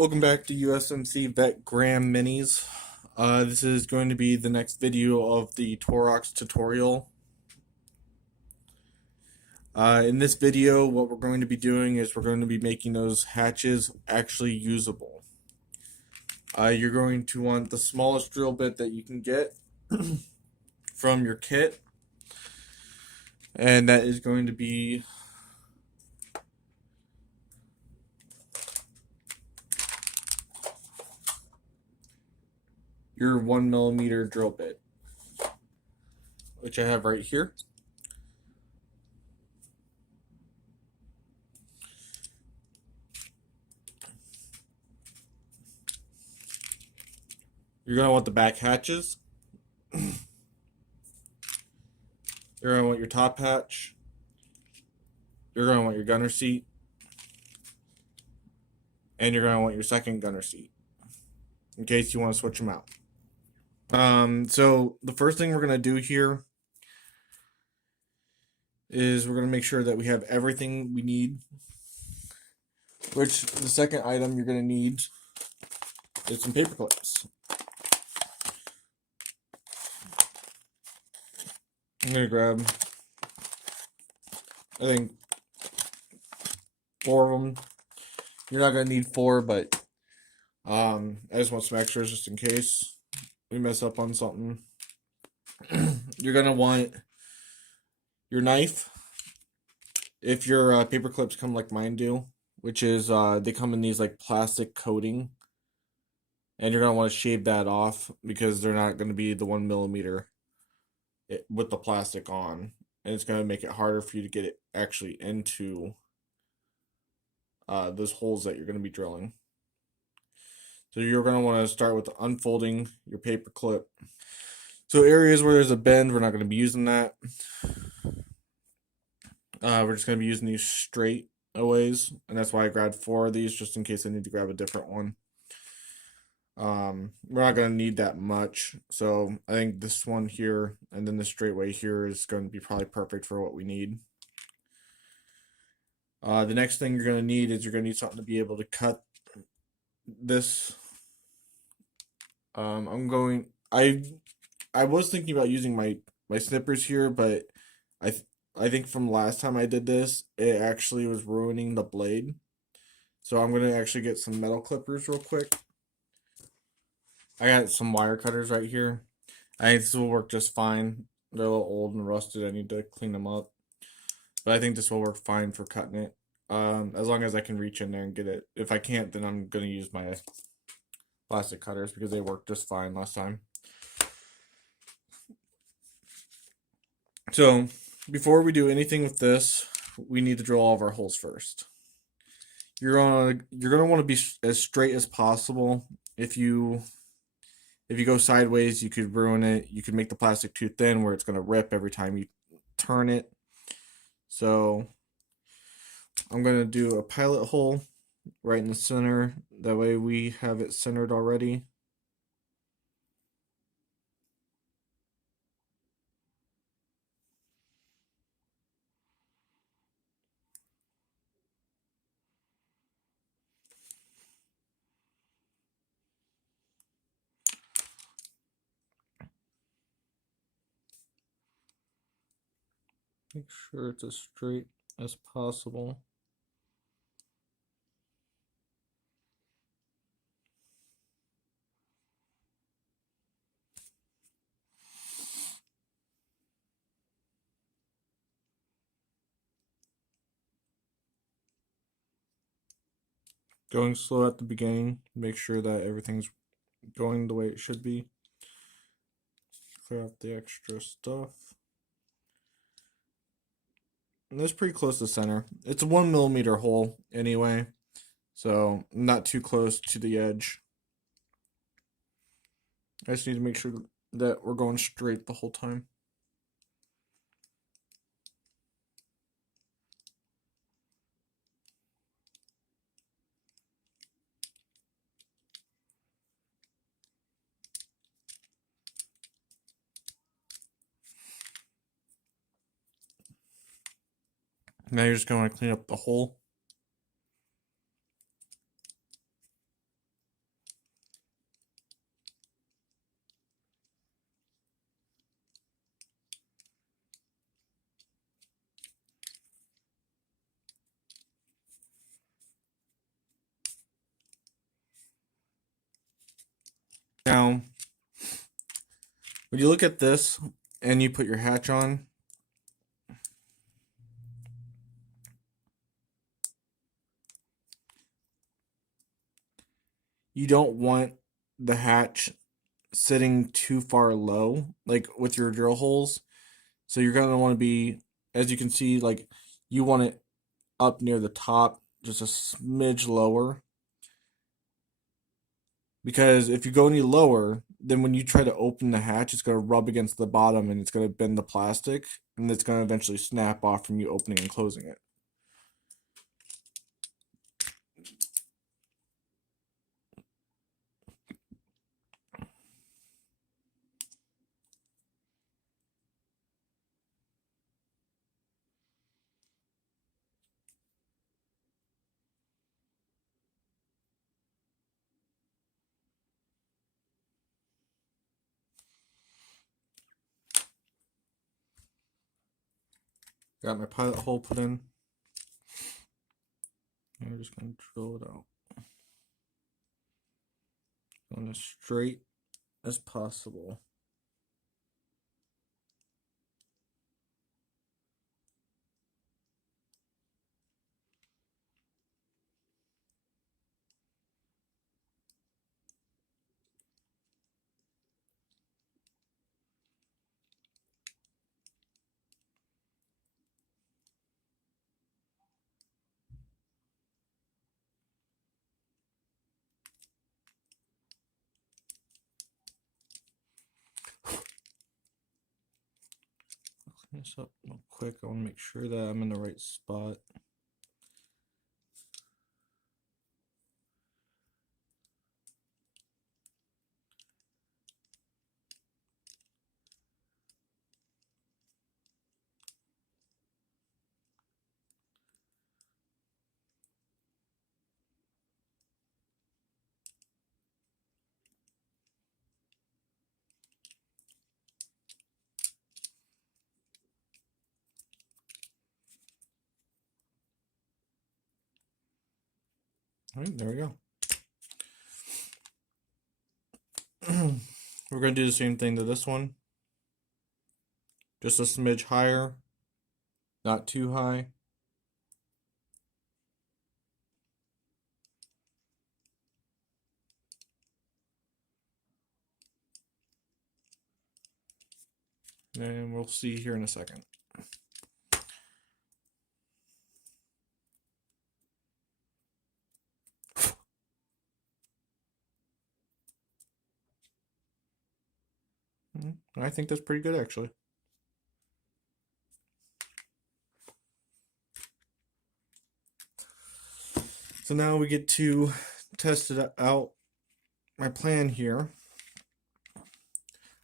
Welcome back to USMC Vet Gram Minis. This is going to be the next video of the Taurox tutorial. In this video, what we're going to be doing is we're going to be making those hatches actually usable. You're going to want the smallest drill bit that you can get from your kit, and that is going to be your 1mm drill bit, which I have right here. You're going to want the back hatches. You're going to want your top hatch. You're going to want your gunner seat. And you're going to want your second gunner seat, in case you want to switch them out. So the first thing we're going to do here is we're going to make sure that we have everything we need. Which, the second item you're going to need is some paper clips. I'm going to grab, I think, 4 of them. You're not going to need 4, but I just want some extras just in case we mess up on something. You're going to want your knife. If your paper clips come like mine do, which is they come in these like plastic coating, and you're going to want to shave that off because they're not going to be the 1mm with the plastic on, and it's going to make it harder for you to get it actually into those holes that you're going to be drilling. So you're going to want to start with unfolding your paper clip. So areas where there's a bend, we're not going to be using that. We're just going to be using these straight aways, and that's why I grabbed 4 of these, just in case I need to grab a different one. We're not going to need that much, so I think this one here and then the straight way here is going to be probably perfect for what we need. The next thing you're going to need is you're going to need something to be able to cut this. I was thinking about using my snippers here, but I think from last time I did this, it actually was ruining the blade. So I'm going to actually get some metal clippers real quick. I got some wire cutters right here. I think this will work just fine. They're a little old and rusted. I need to clean them up. But I think this will work fine for cutting it. As long as I can reach in there and get it. If I can't, then I'm going to use my plastic cutters because they worked just fine last time. So before we do anything with this, we need to drill all of our holes first. You're gonna want to be as straight as possible. If you go sideways, you could ruin it. You could make the plastic too thin where it's gonna rip every time you turn it. So I'm gonna do a pilot hole right in the center. That way we have it centered already. Make sure it's as straight as possible. Going slow at the beginning, make sure that everything's going the way it should be. Clear out the extra stuff. And that's pretty close to center. It's a 1mm hole anyway, so not too close to the edge. I just need to make sure that we're going straight the whole time. Now you're just going to clean up the hole. Now, when you look at this and you put your hatch on, you don't want the hatch sitting too far low, like with your drill holes. So you're gonna want to be, as you can see, like you want it up near the top, just a smidge lower. Because if you go any lower, then when you try to open the hatch, it's gonna rub against the bottom and it's gonna bend the plastic, and it's gonna eventually snap off from you opening and closing it. Got my pilot hole put in. I'm just gonna drill it out. Going as straight as possible. Clean this up real quick. I want to make sure that I'm in the right spot. All right, there we go. We're going to do the same thing to this one. Just a smidge higher, not too high. And we'll see here in a second. I think that's pretty good, actually. So now we get to test it out. My plan here,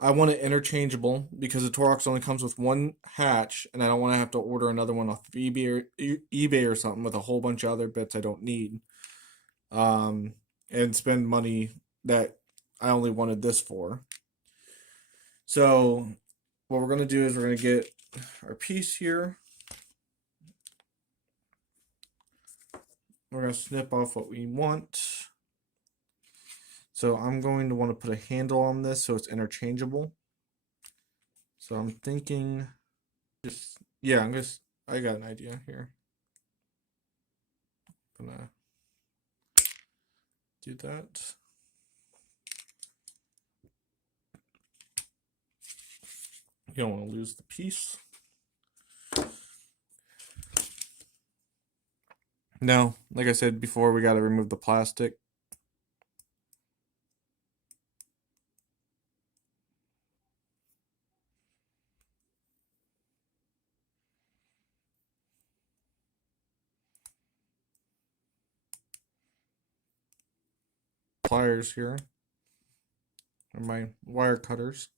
I want it interchangeable because the Taurox only comes with one hatch, and I don't want to have to order another one off of eBay or something with a whole bunch of other bits I don't need, and spend money that I only wanted this for. So what we're going to do is we're going to get our piece here. We're going to snip off what we want. So I'm going to want to put a handle on this so it's interchangeable. So I'm thinking just, yeah, I got an idea here. I'm gonna do that. You don't want to lose the piece. Now, like I said before, we got to remove the plastic. Pliers here, or my wire cutters.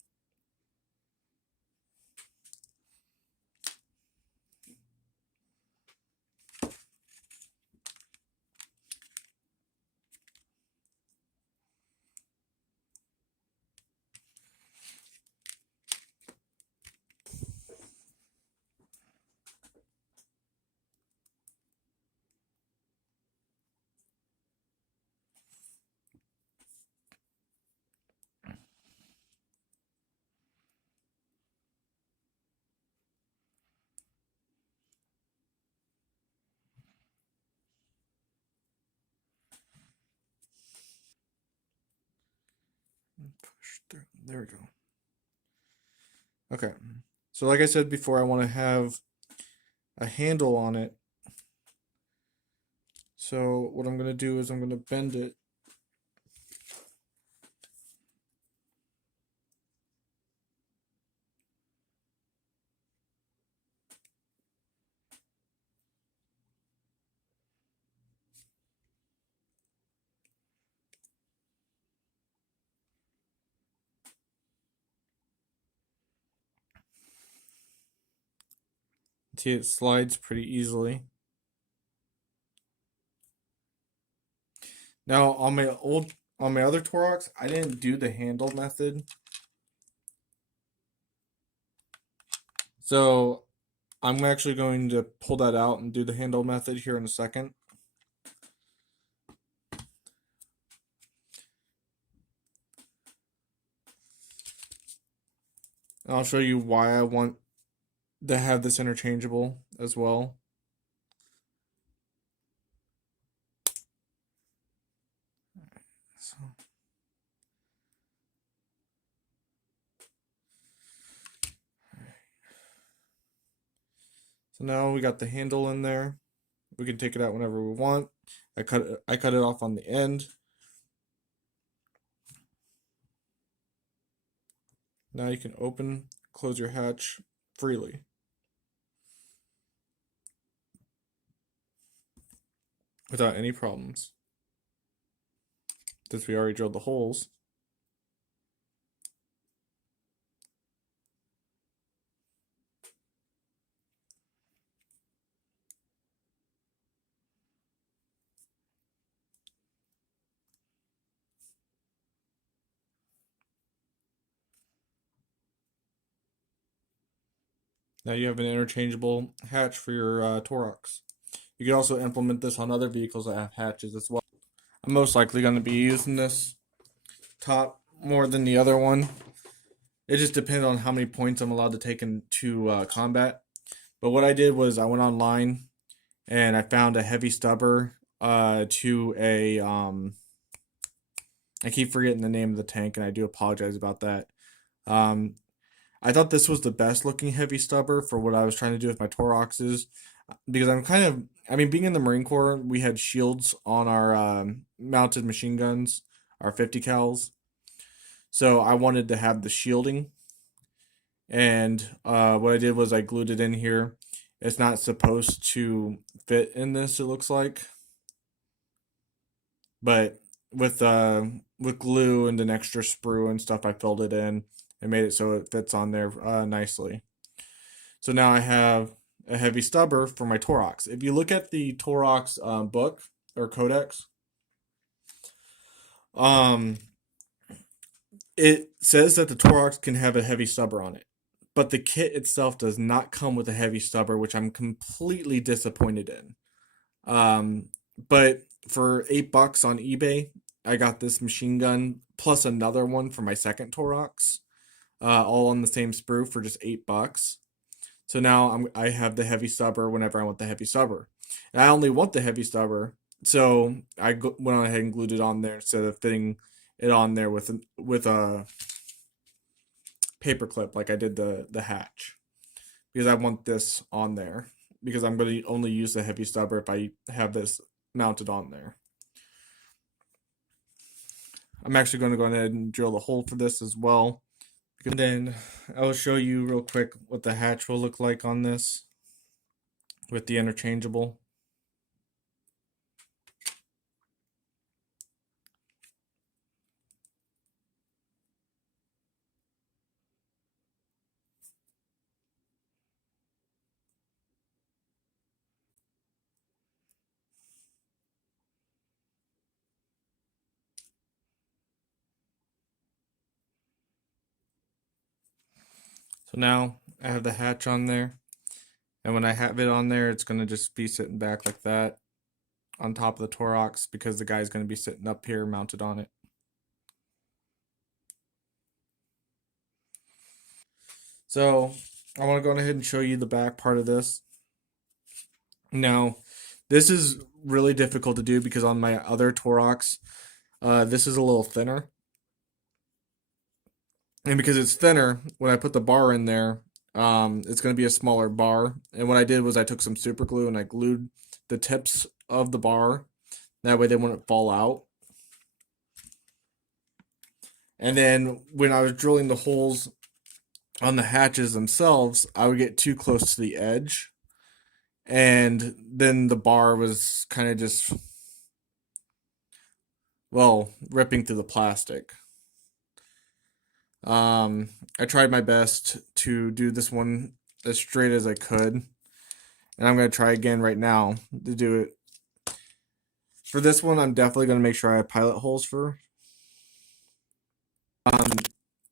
push through. There we go. Okay. So like I said before, I want to have a handle on it. So what I'm going to do is I'm going to bend it. See, it slides pretty easily. Now on my other Taurox, I didn't do the handle method. So I'm actually going to pull that out and do the handle method here in a second. And I'll show you why I want to have this interchangeable as well. So now we got the handle in there. We can take it out whenever we want. I cut it off on the end. Now you can open, close your hatch freely. Without any problems. Since we already drilled the holes. Now you have an interchangeable hatch for your Taurox. You can also implement this on other vehicles that have hatches as well. I'm most likely going to be using this top more than the other one. It just depends on how many points I'm allowed to take into combat. But what I did was I went online and I found a heavy stubber to a I keep forgetting the name of the tank, and I do apologize about that. Um, I thought this was the best looking heavy stubber for what I was trying to do with my Tauroxes, because I mean, being in the Marine Corps, we had shields on our mounted machine guns, our 50 cals. So I wanted to have the shielding, and what I did was I glued it in here. It's not supposed to fit in this, it looks like, but with glue and an extra sprue and stuff, I filled it in and made it so it fits on there nicely. So now I have a heavy stubber for my Taurox. If you look at the Taurox book or codex, um, it says that the Taurox can have a heavy stubber on it, but the kit itself does not come with a heavy stubber, which I'm completely disappointed in. Um, but for $8 on eBay, I got this machine gun plus another one for my second Taurox, all on the same sprue for just $8. So now I have the heavy stubber whenever I want the heavy stubber. And I only want the heavy stubber, so went on ahead and glued it on there instead of fitting it on there with a paper clip like I did the hatch, because I want this on there because I'm going to only use the heavy stubber if I have this mounted on there. I'm actually going to go ahead and drill the hole for this as well. And then I'll show you real quick what the hatch will look like on this with the interchangeable. So now I have the hatch on there, and when I have it on there, it's going to just be sitting back like that on top of the Taurox because the guy's going to be sitting up here mounted on it. So I want to go ahead and show you the back part of this. Now, this is really difficult to do because on my other Taurox, this is a little thinner. And because it's thinner, when I put the bar in there, it's going to be a smaller bar. And what I did was I took some super glue and I glued the tips of the bar. That way they wouldn't fall out. And then when I was drilling the holes on the hatches themselves, I would get too close to the edge. And then the bar was kind of just, well, ripping through the plastic. I tried my best to do this one as straight as I could. And I'm going to try again right now to do it. For this one, I'm definitely going to make sure I have pilot holes for.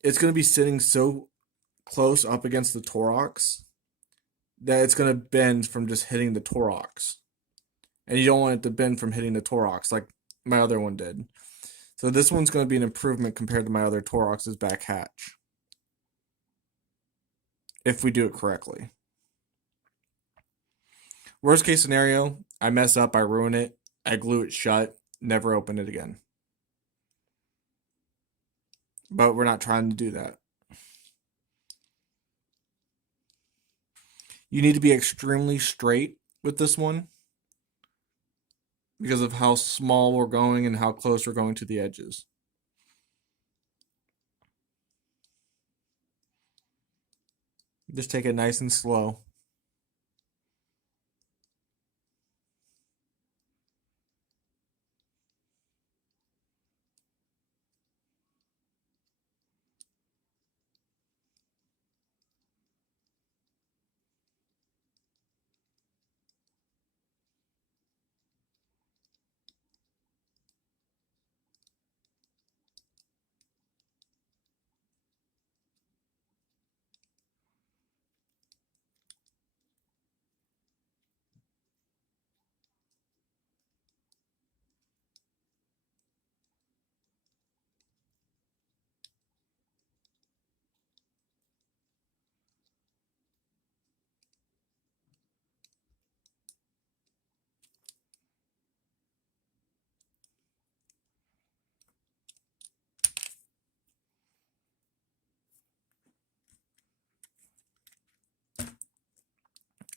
It's going to be sitting so close up against the Taurox that it's going to bend from just hitting the Taurox. And you don't want it to bend from hitting the Taurox like my other one did. So this one's going to be an improvement compared to my other Taurox's back hatch. If we do it correctly. Worst case scenario, I mess up, I ruin it, I glue it shut, never open it again. But we're not trying to do that. You need to be extremely straight with this one because of how small we're going and how close we're going to the edges. Just take it nice and slow.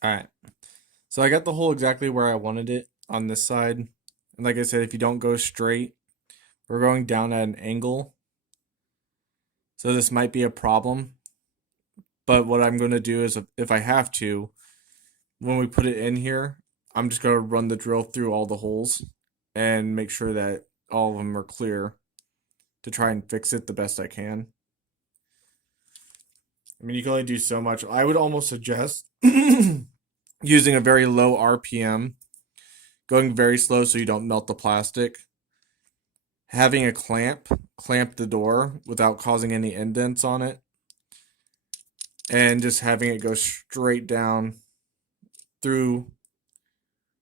All right. So I got the hole exactly where I wanted it on this side. And like I said, if you don't go straight, we're going down at an angle. So this might be a problem. But what I'm going to do is, if I have to, when we put it in here, I'm just going to run the drill through all the holes and make sure that all of them are clear to try and fix it the best I can. I mean, you can only do so much. I would almost suggest using a very low RPM, going very slow so you don't melt the plastic. Having a clamp the door without causing any indents on it. And just having it go straight down through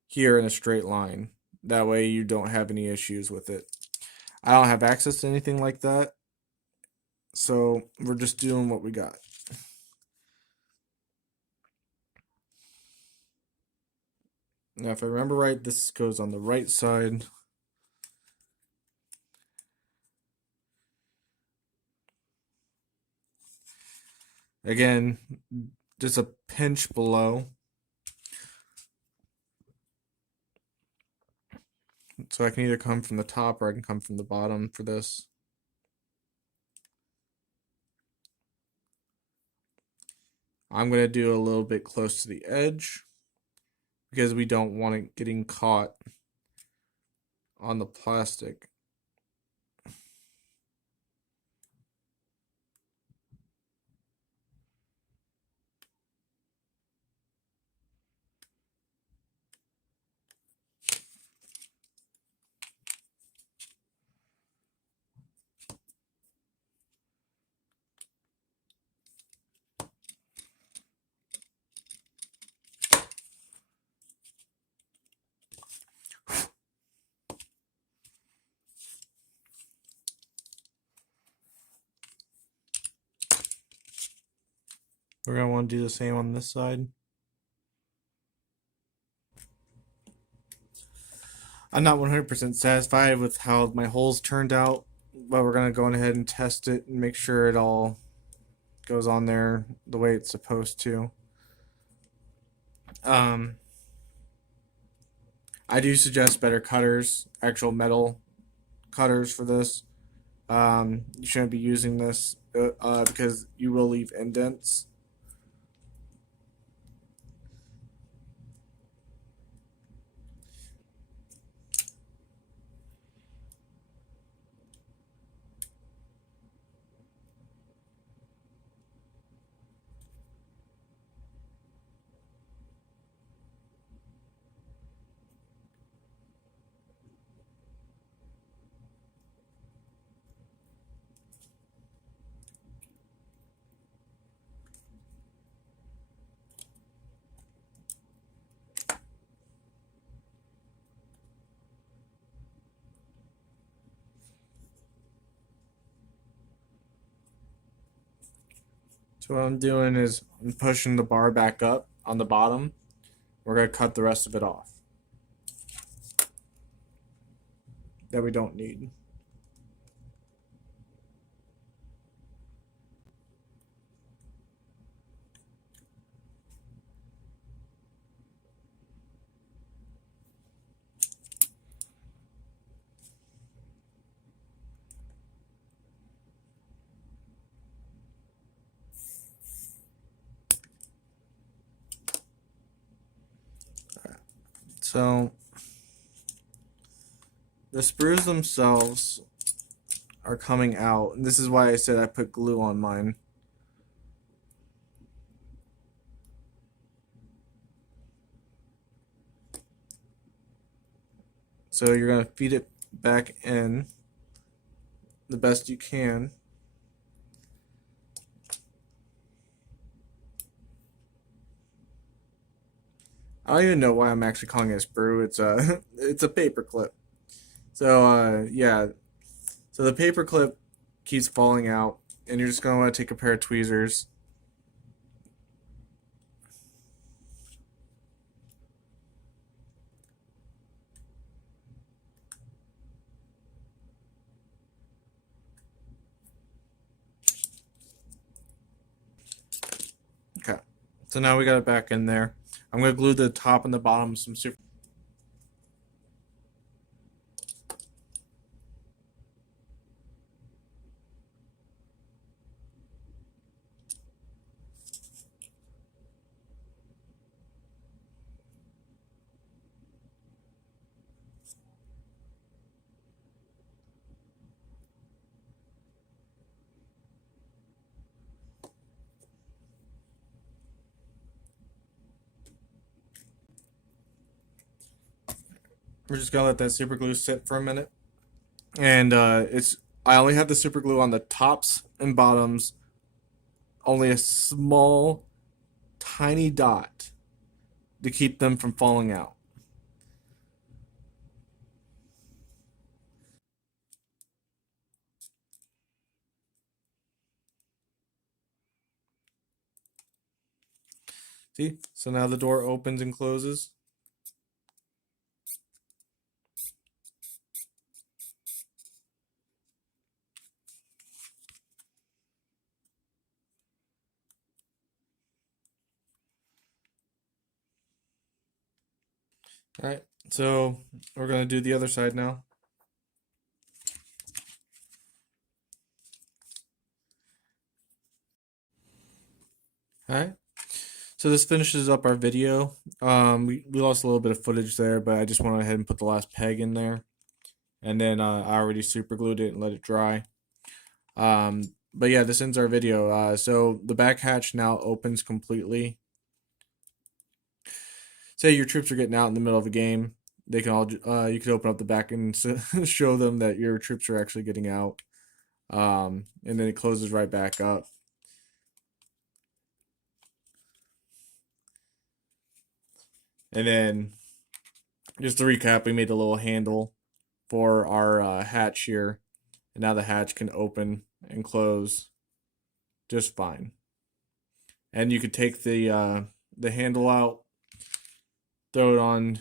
here in a straight line. That way you don't have any issues with it. I don't have access to anything like that. So we're just doing what we got. Now, if I remember right, this goes on the right side. Again, just a pinch below. So I can either come from the top or I can come from the bottom for this. I'm going to do a little bit close to the edge because we don't want it getting caught on the plastic. We're going to want to do the same on this side. I'm not 100% satisfied with how my holes turned out, but we're going to go ahead and test it and make sure it all goes on there the way it's supposed to. Um, I do suggest better cutters, actual metal cutters for this. You shouldn't be using this because you will leave indents. So what I'm doing is I'm pushing the bar back up on the bottom. We're going to cut the rest of it off that we don't need. So the sprues themselves are coming out, and this is why I said I put glue on mine. So you're going to feed it back in the best you can. I don't even know why I'm actually calling it a sprue. It's a it's a paper clip. So yeah, so the paper clip keeps falling out, and you're just gonna want to take a pair of tweezers. Okay, so now we got it back in there. I'm gonna glue the top and the bottom some super. We're just gonna let that super glue sit for a minute, and it's I only have the super glue on the tops and bottoms, only a small, tiny dot to keep them from falling out. See? So now the door opens and closes. All right, so we're gonna do the other side now. All right, so this finishes up our video. We lost a little bit of footage there, but I just went ahead and put the last peg in there, and then I already super glued it and let it dry. But yeah, this ends our video. So the back hatch now opens completely. Say your troops are getting out in the middle of a game, they can all you could open up the back and show them that your troops are actually getting out. And then it closes right back up. And then just to recap, we made a little handle for our hatch here, and now the hatch can open and close just fine. And you could take the handle out, throw it on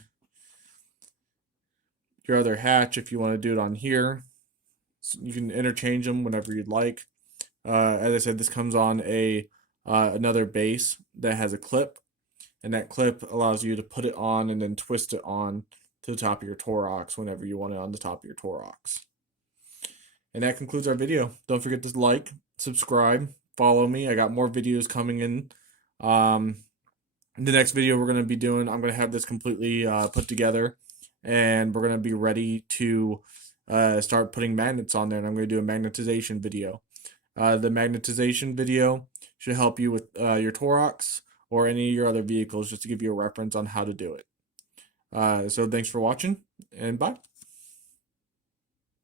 your other hatch if you want to do it on here. So you can interchange them whenever you'd like. As I said, this comes on a another base that has a clip, and that clip allows you to put it on and then twist it on to the top of your Taurox whenever you want it on the top of your Taurox. And that concludes our video. Don't forget to like, subscribe, follow me. I got more videos coming in. The next video we're going to be doing, I'm going to have this completely put together, and we're going to be ready to start putting magnets on there, and I'm going to do a magnetization video. The magnetization video should help you with your Taurox or any of your other vehicles, just to give you a reference on how to do it. So thanks for watching, and bye.